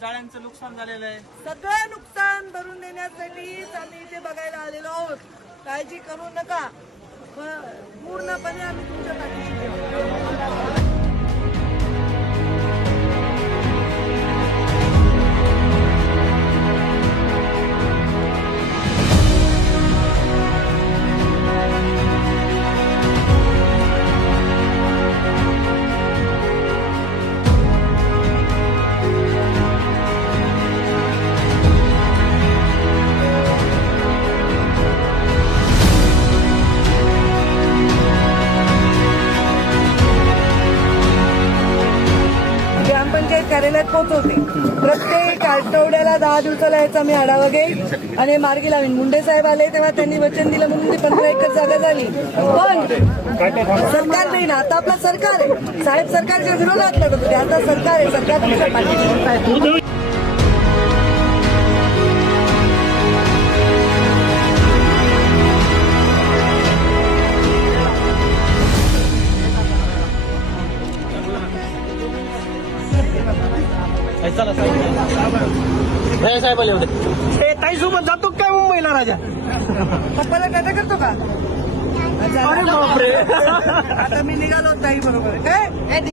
जाळ्यांचं नुकसान झालेलं आहे. सगळं नुकसान भरून देण्यासाठीच आम्ही इथे बघायला आलेलो आहोत. काळजी करू नका, पूर्णपणे आम्ही तुमच्या पाठीशी आहोत. ग्रामपंचायत कार्यालयात पोहोचवते. प्रत्येक आठवड्याला 10 दिवसाला याचा मी आढावा घेईन आणि मार्गी लावीन. मुंडे साहेब आले तेव्हा त्यांनी वचन दिलं म्हणून ती 15 एकर जागा झाली. पण सरकार नाही ना, आता आपलं सरकार आहे. साहेब सरकारच्या विरोधात लढत होते, आता सरकार आहे. सरकार तुमच्या पाठीशी आहे. ताई सोबत जातो काय मुंबईला राजा? पप्पाला टाटा करतो का? अरे बापरे. आता मी निघालो ताई बरोबर काय.